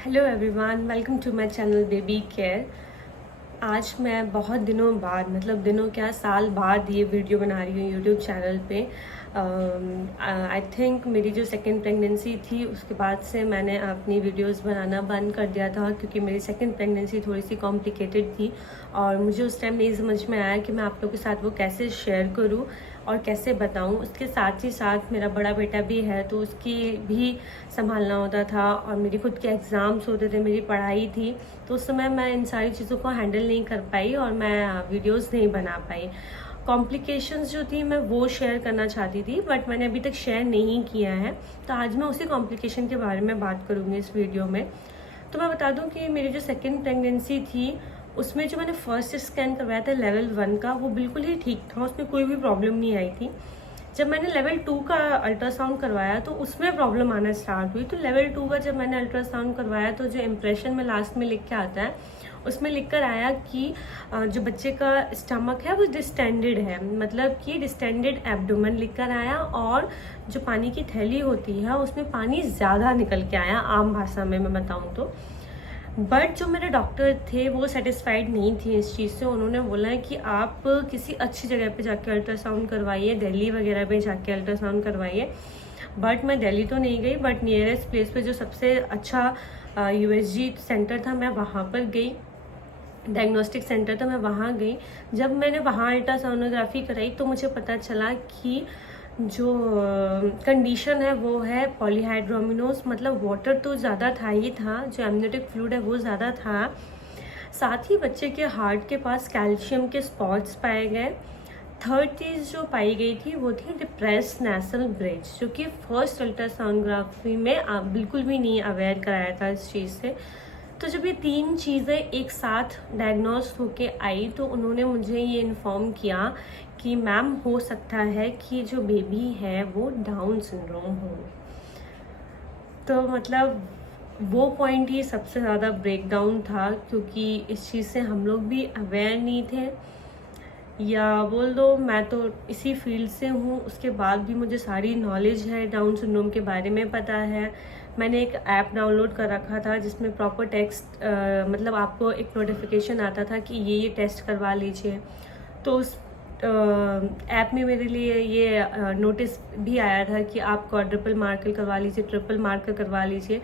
Hello everyone, welcome to my channel baby care. आज मैं बहुत दिनों बाद, मतलब दिनों क्या साल बाद ये वीडियो बना रही हूँ यूट्यूब चैनल पे। आई थिंक मेरी जो सेकंड प्रेगनेंसी थी उसके बाद से मैंने अपनी वीडियोस बनाना बंद कर दिया था, क्योंकि मेरी सेकंड प्रेगनेंसी थोड़ी सी कॉम्प्लिकेटेड थी और मुझे उस टाइम नहीं समझ में आया कि मैं आप लोगों के साथ वो कैसे शेयर करूँ और कैसे बताऊं। उसके साथ ही साथ मेरा बड़ा बेटा भी है तो उसकी भी संभालना होता था और मेरी खुद के एग्ज़ाम्स होते थे, मेरी पढ़ाई थी, तो उस समय मैं इन सारी चीज़ों को हैंडल नहीं कर पाई और मैं वीडियोस नहीं बना पाई। कॉम्प्लिकेशंस जो थी मैं वो शेयर करना चाहती थी, बट मैंने अभी तक शेयर नहीं किया है, तो आज मैं उसी कॉम्प्लिकेशन के बारे में बात करूँगी इस वीडियो में। तो मैं बता दूं कि मेरी जो सेकेंड प्रेगनेंसी थी उसमें जो मैंने फर्स्ट स्कैन करवाया था लेवल 1 का, वो बिल्कुल ही ठीक था, उसमें कोई भी प्रॉब्लम नहीं आई थी। जब मैंने लेवल 2 का अल्ट्रासाउंड करवाया तो उसमें प्रॉब्लम आना स्टार्ट हुई। तो लेवल 2 का जब मैंने अल्ट्रासाउंड करवाया तो जो इम्प्रेशन में लास्ट में लिख के आता है उसमें लिख कर आया कि जो बच्चे का स्टमक है वो डिस्टेंडेड है, मतलब कि डिस्टेंडेड एब्डोमेन लिख कर आया, और जो पानी की थैली होती है उसमें पानी ज़्यादा निकल के आया, आम भाषा में मैं बताऊँ तो। बट जो मेरे डॉक्टर थे वो सेटिस्फाइड नहीं थे इस चीज़ से। उन्होंने बोला है कि आप किसी अच्छी जगह पे जाके अल्ट्रासाउंड करवाइए, दिल्ली वगैरह पे जाके अल्ट्रासाउंड करवाइए। बट मैं दिल्ली तो नहीं गई, बट नियरेस्ट प्लेस पे जो सबसे अच्छा यूएसजी सेंटर था मैं वहाँ पर गई, डायग्नोस्टिक सेंटर था, मैं वहाँ गई। जब मैंने वहाँ अल्ट्रासोनोग्राफी कराई तो मुझे पता चला कि जो कंडीशन है वो है पॉलीहाइड्रोमिनोस, मतलब वाटर तो ज़्यादा था ही था, जो एमनियोटिक फ्लूइड है वो ज़्यादा था। साथ ही बच्चे के हार्ट के पास कैल्शियम के स्पॉट्स पाए गए। थर्ड चीज़ जो पाई गई थी वो थी डिप्रेस नेसल ब्रिज, जो कि फर्स्ट अल्ट्रासोनोग्राफी में बिल्कुल भी नहीं अवेयर कराया था इस चीज़ से। तो जब ये तीन चीज़ें एक साथ डायग्नोस होके आई तो उन्होंने मुझे ये इन्फॉर्म किया कि मैम हो सकता है कि जो बेबी है वो डाउन सिंड्रोम हो। तो मतलब वो पॉइंट ही सबसे ज़्यादा ब्रेकडाउन था, क्योंकि इस चीज़ से हम लोग भी अवेयर नहीं थे, या बोल दो मैं तो इसी फील्ड से हूँ, उसके बाद भी मुझे सारी नॉलेज है, डाउन सिंड्रोम के बारे में पता है। मैंने एक ऐप डाउनलोड कर रखा था जिसमें प्रॉपर टेक्स्ट, मतलब आपको एक नोटिफिकेशन आता था कि ये टेस्ट करवा लीजिए। तो उस ऐप में मेरे लिए ये नोटिस भी आया था कि आप क्वाड्रुपल मार्कर करवा लीजिए, ट्रिपल मार्कर करवा लीजिए।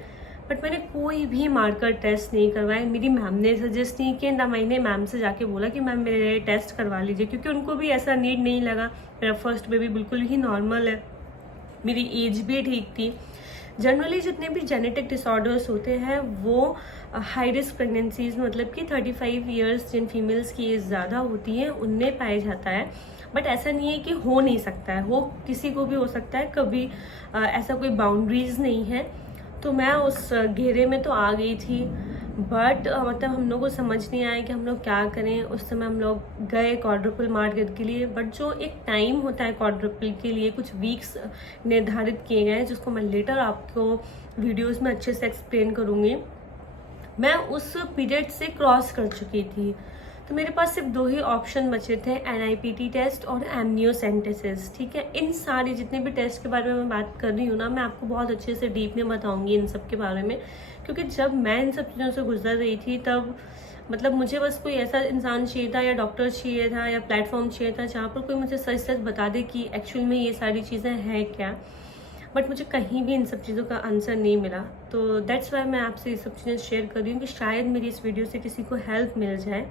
बट मैंने कोई भी मार्कर टेस्ट नहीं करवाए, मेरी मैम ने सजेस्ट नहीं किया, ना मैंने मैम से जाके बोला कि मैम मेरे टेस्ट करवा लीजिए, क्योंकि उनको भी ऐसा नीड नहीं लगा। मेरा फर्स्ट बेबी बिल्कुल ही नॉर्मल है, मेरी एज भी ठीक थी। जनरली जितने भी जेनेटिक डिसऑर्डर्स होते हैं वो हाई रिस्क प्रेगनेंसीज, मतलब कि 35 इयर्स जिन फीमेल्स की एज ज़्यादा होती है उनमें पाया जाता है। बट ऐसा नहीं है कि हो नहीं सकता है, वो किसी को भी हो सकता है, कभी ऐसा कोई बाउंड्रीज नहीं है। तो मैं उस घेरे में तो आ गई थी, बट मतलब हम लोग को समझ नहीं आया कि हम लोग क्या करें। उस समय हम लोग गए क्वाड्रुपल मार्कर के लिए, बट जो एक टाइम होता है क्वाड्रुपल के लिए, कुछ वीक्स निर्धारित किए गए हैं, जिसको मैं लेटर आपको वीडियोस में अच्छे से एक्सप्लेन करूँगी। मैं उस पीरियड से क्रॉस कर चुकी थी, तो मेरे पास सिर्फ दो ही ऑप्शन बचे थे, NIPT टेस्ट और एमनियोसेंटेसिस। ठीक है, इन सारे जितने भी टेस्ट के बारे में मैं बात कर रही हूँ ना, मैं आपको बहुत अच्छे से डीप में बताऊंगी इन सब के बारे में, क्योंकि जब मैं इन सब चीज़ों से गुजर रही थी तब मतलब मुझे बस कोई ऐसा इंसान चाहिए था, या डॉक्टर चाहिए था, या प्लेटफॉर्म चाहिए था जहाँ पर कोई मुझे सच सच बता दे कि एक्चुअल में ये सारी चीज़ें हैं क्या। बट मुझे कहीं भी इन सब चीज़ों का आंसर नहीं मिला, तो दैट्स वाई मैं आपसे ये सब चीज़ें शेयर कर रही हूँ कि शायद मेरी इस वीडियो से किसी को हेल्प मिल जाए।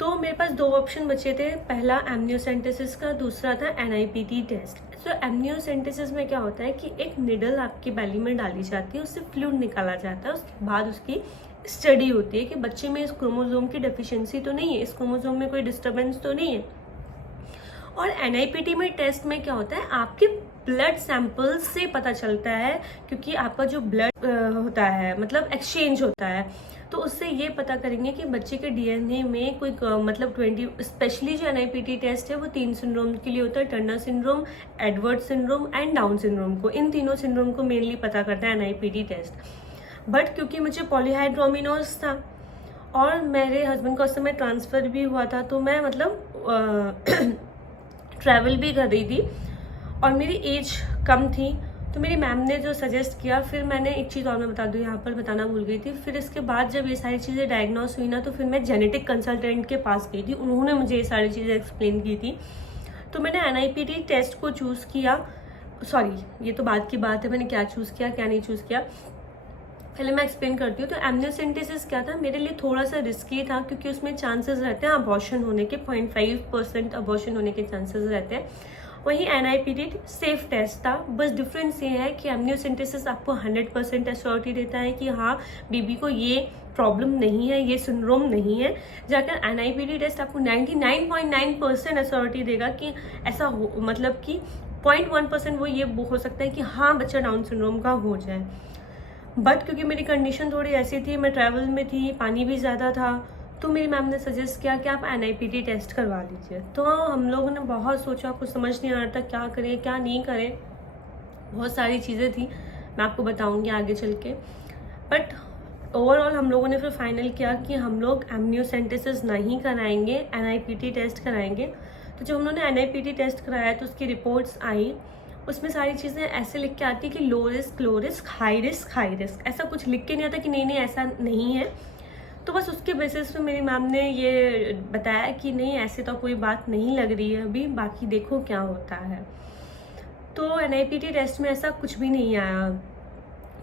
तो मेरे पास दो ऑप्शन बचे थे, पहला एमनियोसेंटेसिस का, दूसरा था NIPT टेस्ट। तो एमनियोसेंटेसिस में क्या होता है कि एक निडल आपकी बैली में डाली जाती है, उससे फ्लूइड निकाला जाता है, उसके बाद उसकी स्टडी होती है कि बच्चे में इस क्रोमोसोम की डेफिशिएंसी तो नहीं है, इस क्रोमोसोम में कोई डिस्टर्बेंस तो नहीं है। और NIPT में टेस्ट में क्या होता है, आपके ब्लड सैंपल्स से पता चलता है, क्योंकि आपका जो ब्लड होता है मतलब एक्सचेंज होता है, तो उससे ये पता करेंगे कि बच्चे के DNA में कोई मतलब 20, स्पेशली जो NIPT टेस्ट है वो 3 सिंड्रोम के लिए होता है, Turner syndrome, Edward syndrome and down syndrome को, इन तीनों सिंड्रोम को मेनली पता करता है NIPT टेस्ट। बट क्योंकि मुझे पॉलीहाइड्रोमिनोस था और मेरे हस्बैंड का उस समय ट्रांसफ़र भी हुआ था, तो मैं मतलब ट्रैवल भी कर रही थी और मेरी एज कम थी, तो मेरी मैम ने जो सजेस्ट किया, फिर मैंने एक चीज़ और मैं बता दूँ यहाँ पर, बताना भूल गई थी। फिर इसके बाद जब ये सारी चीज़ें डायग्नोस हुई ना, तो फिर मैं जेनेटिक कंसल्टेंट के पास गई थी, उन्होंने मुझे ये सारी चीज़ें एक्सप्लेन की थी। तो मैंने NIPT टेस्ट को चूज़ किया। सॉरी, ये तो बाद की बात है, मैंने क्या चूज़ किया क्या नहीं चूज़ किया, पहले मैं एक्सप्लेन करती हूँ। तो एमनियोसेंटेसिस क्या था, मेरे लिए थोड़ा सा रिस्की था, क्योंकि उसमें चांसेस रहते हैं अबॉर्शन होने के, 0.5% अबॉर्शन होने के चांसेस रहते हैं। वहीं NIPT सेफ टेस्ट था। बस डिफरेंस ये है कि एमनियोसेंटेसिस आपको 100% एश्योरिटी देता है कि हाँ बेबी को ये प्रॉब्लम नहीं है, ये सिंड्रोम नहीं है, जाकर NIPT टेस्ट आपको 99.9% एश्योरिटी देगा कि ऐसा हो, मतलब कि 0.1% वो ये हो सकता है कि हाँ बच्चा डाउन सिंड्रोम का हो जाए। बट क्योंकि मेरी कंडीशन थोड़ी ऐसी थी, मैं ट्रैवल में थी, पानी भी ज़्यादा था, तो मेरी मैम ने सजेस्ट किया कि आप NIPT टेस्ट करवा लीजिए। तो हम लोगों ने बहुत सोचा, कुछ समझ नहीं आ रहा था क्या करें क्या नहीं करें, बहुत सारी चीज़ें थी, मैं आपको बताऊंगी आगे चल के। बट ओवरऑल हम लोगों ने फिर फाइनल किया कि हम लोग एमनियोसेंटेसिस नहीं कराएंगे, NIPT टेस्ट कराएंगे। तो जब उन्होंने NIPT टेस्ट कराया तो उसकी रिपोर्ट्स आई, उसमें सारी चीज़ें ऐसे लिख के आती है कि low risk, low risk, high risk, high risk, ऐसा कुछ लिख के नहीं आता कि नहीं नहीं ऐसा नहीं है। तो बस उसके बेसिस पे मेरी मैम ने ये बताया कि नहीं ऐसे तो कोई बात नहीं लग रही है अभी, बाकी देखो क्या होता है। तो NIPT टेस्ट में ऐसा कुछ भी नहीं आया।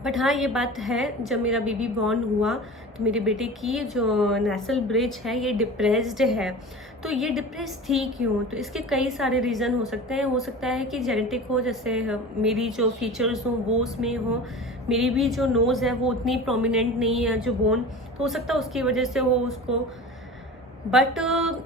बट हाँ ये बात है, जब मेरा बेबी बॉर्न हुआ तो मेरे बेटे की जो नेसल ब्रिज है ये डिप्रेस्ड है। तो ये डिप्रेस थी क्यों, तो इसके कई सारे रीज़न हो सकते हैं। हो सकता है कि जेनेटिक हो, जैसे मेरी जो फीचर्स हों वो उसमें हो, मेरी भी जो नोज़ है वो उतनी प्रोमिनेंट नहीं है, जो बोन, तो हो सकता है उसकी वजह से हो उसको। बट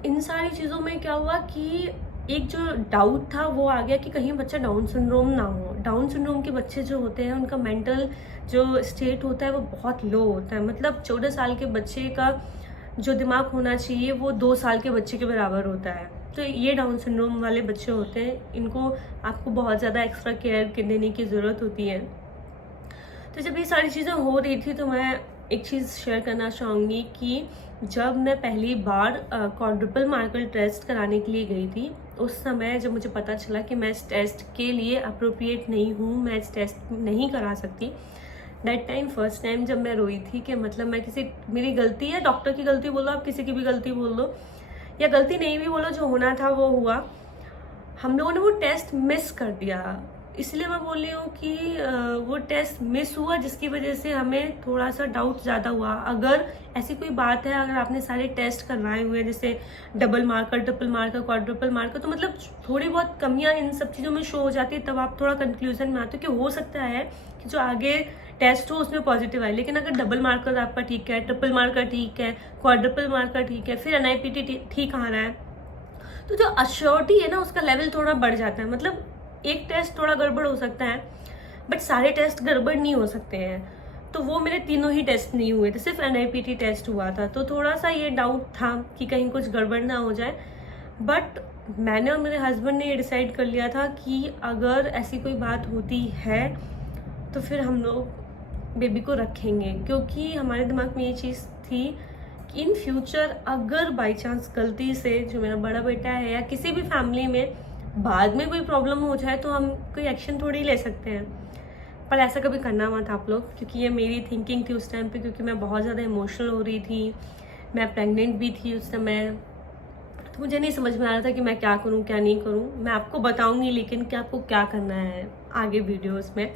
इन सारी चीज़ों में क्या हुआ कि एक जो डाउट था वो आ गया कि कहीं बच्चा डाउन सिंड्रोम ना हो। डाउन सिंड्रोम के बच्चे जो होते हैं उनका मेंटल जो स्टेट होता है वो बहुत लो होता है, मतलब 14 साल के बच्चे का जो दिमाग होना चाहिए वो 2 साल के बच्चे के बराबर होता है। तो ये डाउन सिंड्रोम वाले बच्चे होते हैं, इनको आपको बहुत ज़्यादा एक्स्ट्रा केयर देने की ज़रूरत होती है। तो जब ये सारी चीज़ें हो रही थी तो मैं एक चीज़ शेयर करना चाहूँगी कि जब मैं पहली बार क्वाड्रुपल मार्कर टेस्ट कराने के लिए गई थी, उस समय जब मुझे पता चला कि मैं इस टेस्ट के लिए अप्रोप्रिएट नहीं हूँ, मैं इस टेस्ट नहीं करा सकती, दैट टाइम फर्स्ट टाइम जब मैं रोई थी कि मतलब मैं मेरी गलती है, डॉक्टर की गलती बोलो, आप किसी की भी गलती बोल दो, या गलती नहीं भी बोलो, जो होना था वो हुआ। हम लोगों ने वो टेस्ट मिस कर दिया, इसलिए मैं बोल रही हूँ कि वो टेस्ट मिस हुआ जिसकी वजह से हमें थोड़ा सा डाउट ज़्यादा हुआ। अगर ऐसी कोई बात है, अगर आपने सारे टेस्ट करवाए हुए हैं जैसे double marker, triple marker, quadruple marker, तो मतलब थोड़ी बहुत कमियाँ इन सब चीज़ों में शो हो जाती है, तब आप थोड़ा कंक्लूजन में आते हो कि हो सकता है कि जो आगे टेस्ट हो उसमें पॉजिटिव आए। लेकिन अगर डबल मार्कर आपका ठीक है, ट्रिपल मार्कर ठीक है, क्वाड्रुपल मार्कर ठीक है, फिर NIPT ठीक आ रहा है, तो जो अश्योरिटी है ना उसका लेवल थोड़ा बढ़ जाता है। मतलब एक टेस्ट थोड़ा गड़बड़ हो सकता है बट सारे टेस्ट गड़बड़ नहीं हो सकते हैं। तो वो मेरे तीनों ही टेस्ट नहीं हुए थे, सिर्फ NIPT टेस्ट हुआ था। तो थोड़ा सा ये डाउट था कि कहीं कुछ गड़बड़ ना हो जाए। बट मैंने और मेरे हस्बैंड ने ये डिसाइड कर लिया था कि अगर ऐसी कोई बात होती है तो फिर हम लोग बेबी को रखेंगे, क्योंकि हमारे दिमाग में ये चीज़ थी कि इन फ्यूचर अगर बाई चांस गलती से जो मेरा बड़ा बेटा है या किसी भी फैमिली में बाद में कोई प्रॉब्लम हो जाए तो हम कोई एक्शन थोड़ी ले सकते हैं। पर ऐसा कभी करना मत आप लोग, क्योंकि ये मेरी थिंकिंग थी उस टाइम पे, क्योंकि मैं बहुत ज़्यादा इमोशनल हो रही थी, मैं प्रेग्नेंट भी थी उस समय। तो मुझे नहीं समझ में आ रहा था कि मैं क्या करूं क्या नहीं करूं। मैं आपको बताऊंगी लेकिन कि आपको क्या करना है आगे वीडियोस में।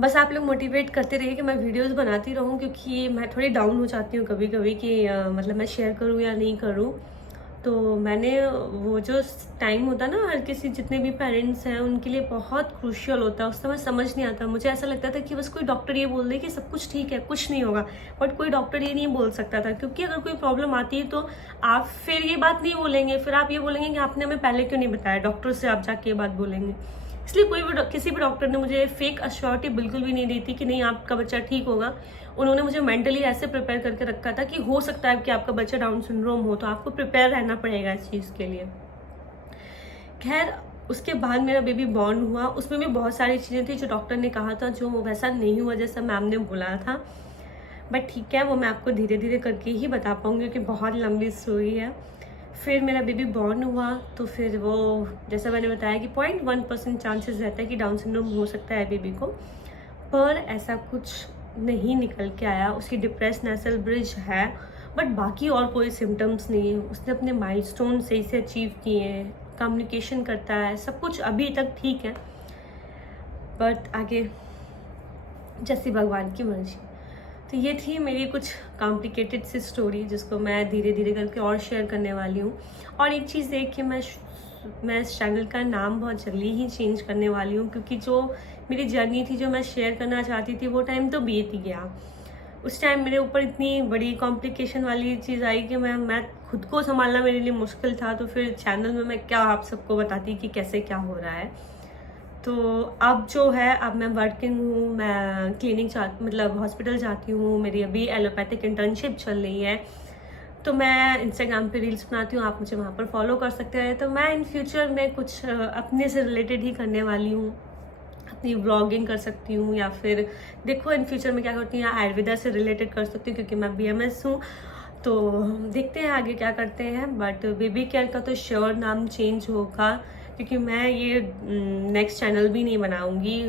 बस आप लोग मोटिवेट करते रहिए कि मैं वीडियोस बनाती रहूं, क्योंकि मैं थोड़ी डाउन हो जाती हूँ कभी कभी कि मतलब मैं शेयर करूँ या नहीं करूँ। तो मैंने वो जो टाइम होता है ना, हर किसी जितने भी पेरेंट्स हैं उनके लिए बहुत क्रूशियल होता है। उस समय समझ नहीं आता, मुझे ऐसा लगता था कि बस कोई डॉक्टर ये बोल दे कि सब कुछ ठीक है, कुछ नहीं होगा। बट कोई डॉक्टर ये नहीं बोल सकता था, क्योंकि अगर कोई प्रॉब्लम आती है तो आप फिर ये बात नहीं बोलेंगे, फिर आप ये बोलेंगे कि आपने हमें पहले क्यों नहीं बताया, डॉक्टर से आप जाके ये बात बोलेंगे। इसलिए किसी भी डॉक्टर ने मुझे फेक अश्योरिटी बिल्कुल भी नहीं दी थी कि नहीं आपका बच्चा ठीक होगा। उन्होंने मुझे मेंटली ऐसे प्रिपेयर करके रखा था कि हो सकता है कि आपका बच्चा डाउन सिंड्रोम हो, तो आपको प्रिपेयर रहना पड़ेगा इस चीज़ के लिए। खैर उसके बाद मेरा बेबी बॉर्न हुआ, उसमें भी बहुत सारी चीज़ें थी जो डॉक्टर ने कहा था जो वैसा नहीं हुआ जैसा मैम ने बोला था। बट ठीक है, वो मैं आपको धीरे धीरे करके ही बता पाऊंगी क्योंकि बहुत लंबी स्टोरी है। फिर मेरा बेबी बॉर्न हुआ तो फिर वो जैसा मैंने बताया कि 0.1% चांसेस रहता है कि डाउन सिंड्रोम हो सकता है बेबी को, पर ऐसा कुछ नहीं निकल के आया। उसकी डिप्रेस नेसल ब्रिज है बट बाकी और कोई सिम्टम्स नहीं है। उसने अपने माइलस्टोन सही से अचीव किए हैं, कम्युनिकेशन करता है, सब कुछ अभी तक ठीक है, बट आगे जैसी भगवान की मर्जी। तो ये थी मेरी कुछ कॉम्प्लिकेटेड सी स्टोरी जिसको मैं धीरे धीरे करके और शेयर करने वाली हूँ। और एक चीज़ देख के मैं इस चैनल का नाम बहुत जल्दी ही चेंज करने वाली हूँ, क्योंकि जो मेरी जर्नी थी, जो मैं शेयर करना चाहती थी, वो टाइम तो बीत ही गया। उस टाइम मेरे ऊपर इतनी बड़ी कॉम्प्लिकेशन वाली चीज़ आई कि मैं खुद को संभालना मेरे लिए मुश्किल था। तो फिर चैनल में मैं क्या आप सबको बताती कि कैसे क्या हो रहा है। तो अब जो है, अब मैं वर्किंग हूँ, मैं क्लिनिक मतलब हॉस्पिटल जाती हूँ, मेरी अभी एलोपैथिक इंटर्नशिप चल रही है। तो मैं इंस्टाग्राम पे रील्स बनाती हूँ, आप मुझे वहाँ पर फॉलो कर सकते हैं। तो मैं इन फ्यूचर में कुछ अपने से रिलेटेड ही करने वाली हूँ, अपनी व्लॉगिंग कर सकती हूँ, या फिर देखो इन फ्यूचर में क्या करती हूँ, या आयुर्वेदा से रिलेटेड कर सकती हूँ क्योंकि मैं BMS हूँ। तो देखते हैं आगे क्या करते हैं। बट बेबी केयर का तो श्योर नाम चेंज होगा, क्योंकि मैं ये नेक्स्ट चैनल भी नहीं बनाऊंगी।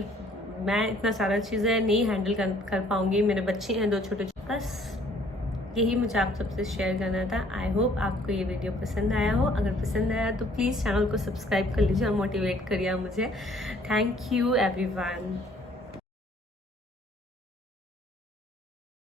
मैं इतना सारा चीज़ें नहीं हैंडल कर पाऊंगी, मेरे बच्चे हैं 2 छोटे। बस यही मुझे आप सबसे शेयर करना था। आई होप आपको ये वीडियो पसंद आया हो। अगर पसंद आया तो प्लीज़ चैनल को सब्सक्राइब कर लीजिए और मोटिवेट करिए मुझे। Thank you everyone.